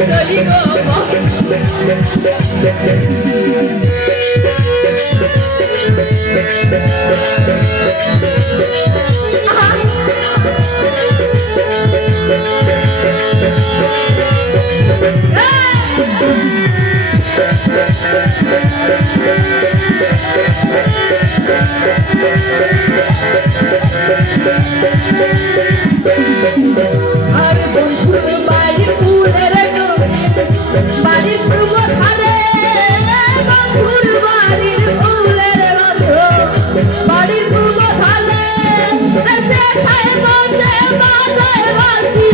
চলি গো আর বন্ধুর বাড়ির ফুলের বাড়ির পূর্ব ধারে বন্ধুর বাড়ির ফুলের গন্ধ বাড়ির পূর্ব ধারে সেখানে বসে বাজায় বাঁশি